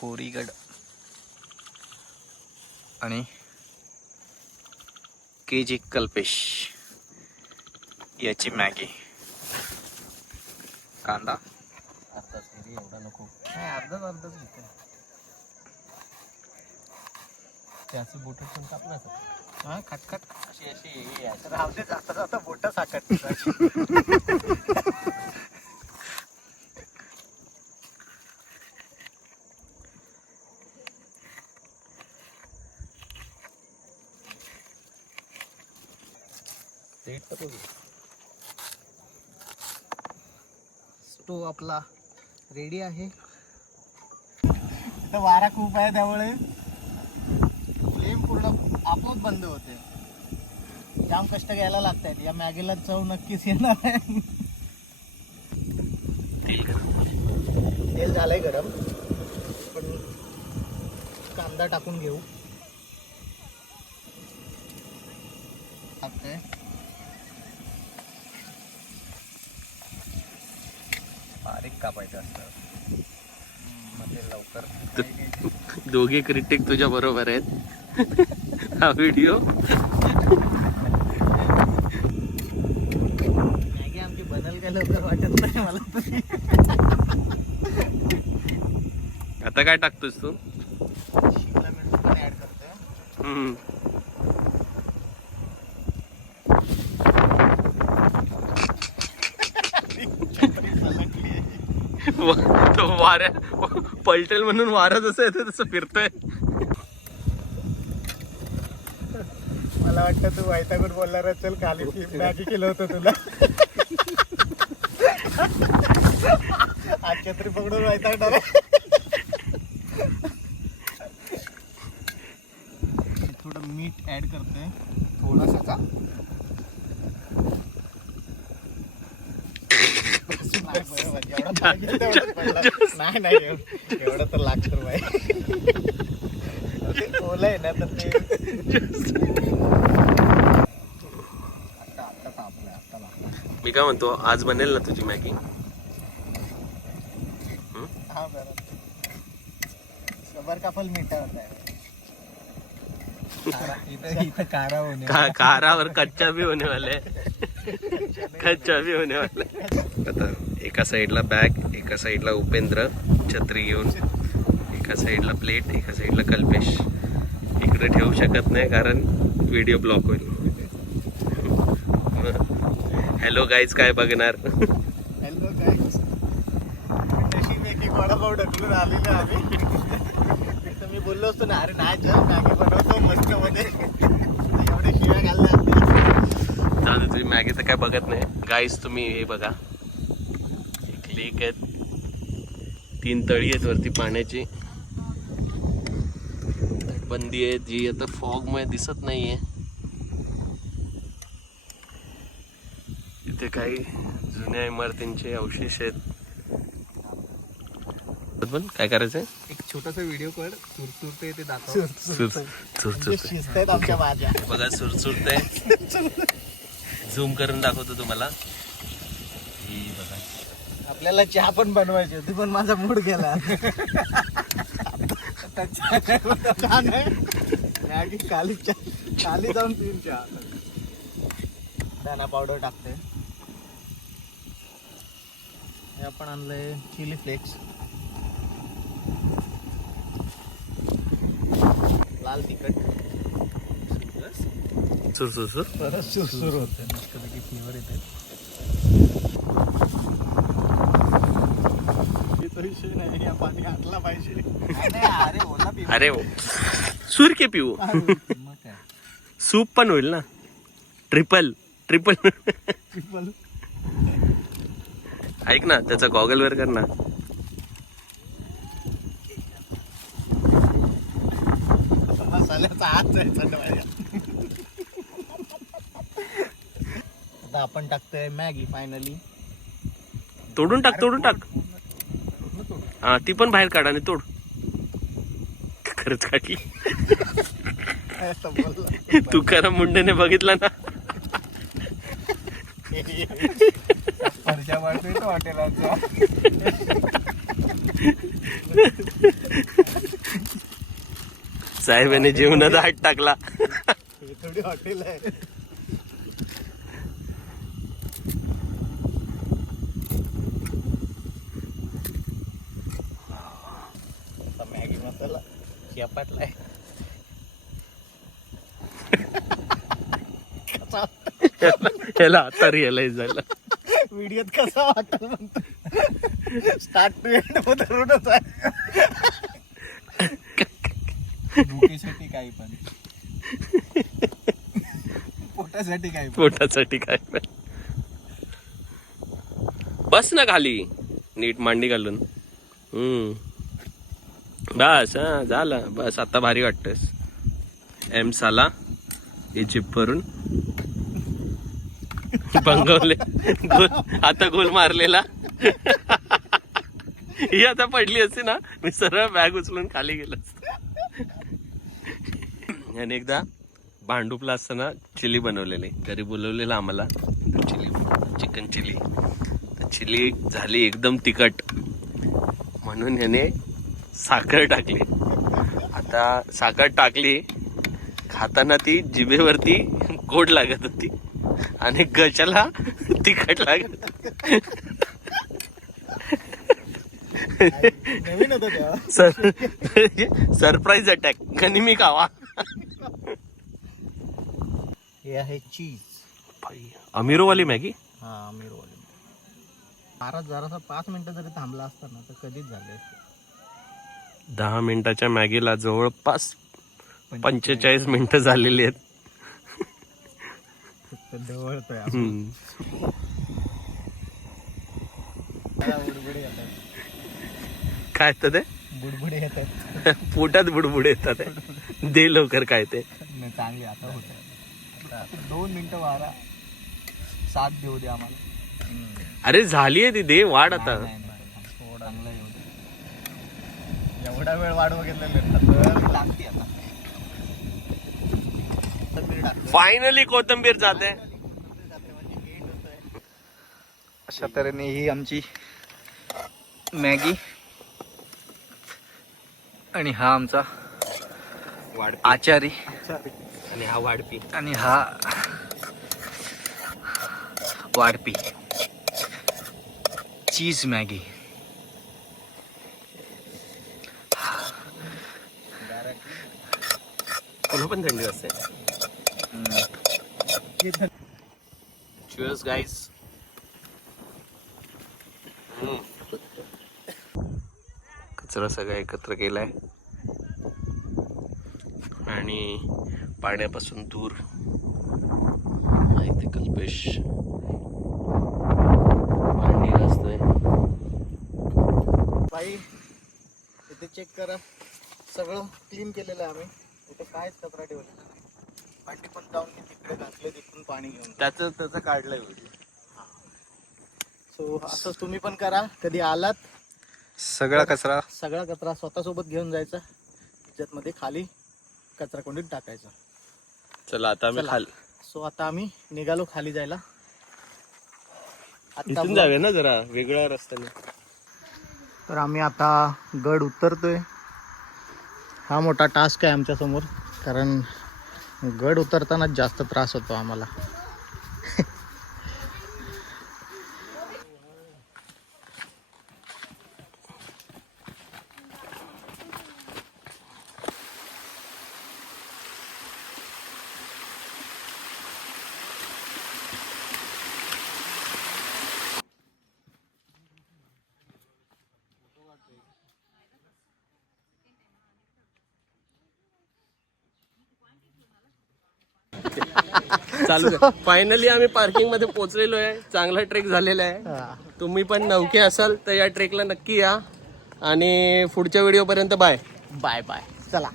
खोरीगड आणि KG कल्पेश याची Maggi. कांदा अर्धाच घे एवढा नको. अर्धाच घेते. त्याची बोट पण कापणार. हा खटखट अशी राहू दे. जाता जाता बोट साकट. स्टोव आपला रेडी आहे. इथं वारा खूप आहे त्यामुळे फ्लेम पूर्ण आपोआप बंद होते. जाम कष्ट घ्यायला लागतात. या मॅगीला चव नक्कीच येणार आहे. तेल झालंय गरम. पण कांदा टाकून घेऊ. टाकतोय. बारीक कापायचं असतं मग ते लवकर. दोघे क्रिटिक तुझ्या बरोबर आहेत. हा व्हिडिओ मॅगी आमची बनल काय लवकर वाटत नाही मला तरी. आता काय टाकतोस तू? शिमला मिरची पण ऍड करतोय. तो वाऱ्या पलटेल म्हणून वारा जसं येतं तसं फिरतोय. मला वाटतं तू वैतागून बोलणार असेल. काली मॅगी केलं होतं तुला. आजच्या तरी पकडून वैतागणार आहे. थोडं मीठ ऍड करतोय. थोडासा का नाही एवढं तर लागतं बाई. ओलं आहे ना तर ते आता तापलंय. आता लागला. मी काय म्हणतो, आज बनेल ना तुझी मॅगी? हा बरं. सबर का फल मीठा होता है. इथं कारा होणे. कारावर कच्चा भी होने वाले. कच्चा भी होने वाले. आता एका साईडला बॅग, एका साईडला उपेंद्र छत्री घेऊन, एका साईडला प्लेट, एका साईडला कल्पेश. इकडे ठेवू शकत नाही कारण व्हिडिओ ब्लॉक होईल. हॅलो गाईज, काय बघणार? हॅलो गाईज, नशीब आहे की वडापाव ढकलून आलेलो आम्ही. तर मी बोललो असतो ना, अरे नाही जर मॅगी बनवतो मस्त मध्ये. एवढे शिव्या घालल्या. तुझी मॅगी तर काय बघत नाही. गाईज तुम्ही हे बघा, एक लेक आहेत, 3 तळी आहेत वरती पाण्याची. बंदी आहे जी आता फॉग मध्ये दिसत नाहीये. इथे काही जुन्या इमारतींचे अवशेष आहेत. पण काय करायचंय? एक छोटासा व्हिडिओ कर. सुरसुरते ते दाखव. सुरसुरते शिस्त आहेत आमच्या माझ्या. बघा, सुरसुरते. झूम करून दाखवतो तुम्हाला. ही बघा, आपल्याला चहा पण बनवायची होती पण माझा मूड गेला. मॅगी खाली जाऊन पिऊन चहा. दाणा पावडर टाकते. हे आपण आणलंय चिली फ्लेक्स, लाल तिखट. सुरसुर परत सुरसुर होते. मस्तपैकी फ्लेवर येते. विषय नाही, या पाणी आटला पाहिजे. अरे ओला पी. अरे सूर के पिऊ. मग काय सूप पण होईल ना. ट्रिपल ऐक ना, त्याचा गॉगल वर कर ना. मसाल्याचा हात जायचा माझ्या. आता आपण टाकतोय मॅगी फायनली. तोडून टाक. हा, ती पण बाहेर काढ आणि तोड. खरंच काढली. तुकाराम मुंडेने बघितला ना. फरशा मारतोय तो हॉटेलाचा. साहेबाने जेवणात हात टाकला. हे थोडी हॉटेल आहे. आता मॅगी मसाला शेपाटलाय. याला आता रिअलाइज झालं. व्हिडिओत कसा वाटत म्हणतो. स्टार्ट टू एंड धरूनच आहे. भुकेसाठी काही पण, पोटासाठी काही पण. पोटासाठी काय पण. बस ना खाली नीट मांडी घालून. बस हा झालं. बस आता भारी वाटतस. एम साला इजिप्त वरून बंगवले गोल. आता गोल मारलेला. ही आता पडली असती ना, मी सरळ बॅग उचलून खाली गेलो असतो. आणि एकदा भांडूपला असताना चिली बनवलेली, घरी बोलवलेलं आम्हाला चिली, चिकन चिली. तर चिली झाली एकदम तिखट, म्हणून ह्याने साखर टाकली. आता साखर टाकली, खाताना ती जिभेवरती गोड लागत होती आणि गचाला तिखट लागत. नवीन होतं तेव्हा. Surprise attack. गणी मी खावा. हे आहे चीज. अमिरोवाली मॅगी. हा अमीरवाली. महाराज जरासा 5 मिनिटं जरी थांबला असता ना तर कधीच झाले असते. 10 मिनिटाच्या मॅगीला जवळपास 45 मिनिटं झालेली आहेत. ढवळतोय. बुडबुडे येतात. काय तर ते बुडबुडे येतात. पोटात बुडबुड येतात. दे लवकर काय ते. नाही चांगली आता होत. 2 मिनिटं वारा साथ देऊ दे आम्हाला. अरे झाली आहे ती, दे वाढ आता. चांगलं येऊ दे. एवढा वेळ वाढ बघितलेलं लागते आता. फायनली कोथिंबीर जाते. अशा तऱ्हेने ही आमची मॅगी आणि हा आमचा आचारी आणि हा वाढपी आणि हा वाढपी. Cheese Maggi. तुला पण थंडी असते. Cheers guys. कचरा सगळा एकत्र केलाय आणि पाण्यापासून दूर इथे कल्पेश भांडी घासतोय. बाई इथे चेक करा, सगळं क्लीन केलेलं आहे आम्ही. इथे कायच कचरा ठेवलेला नाही. भांडी पण जाऊन मी तिकडे घातले, तिकडून पाणी घेऊन. त्याचं काढलंय. सो असंच तुम्ही पण करा. कधी आलात सगळा कचरा स्वतःसोबत घेऊन जायचा. मध्ये खाली कचरा कोंडीत टाकायचा. चला आता आम्ही चला. खाली. सो आता आम्ही निघालो खाली जायला. इथून जाऊया ना जरा वेगळ्या रस्त्याने. तर आम्ही आता गड उतरतोय. हा मोठा टास्क आहे आमच्या समोर, कारण गड उतरताना जास्त त्रास होतो आम्हाला. चालू. फायनली आम्ही पार्किंग मध्ये पोहोचलेलो आहे. चांगला ट्रेक झालेला आहे. तुम्ही पण नवखे असाल तर या ट्रेकला नक्की या. आणि पुढच्या व्हिडिओ पर्यंत बाय बाय बाय. चला.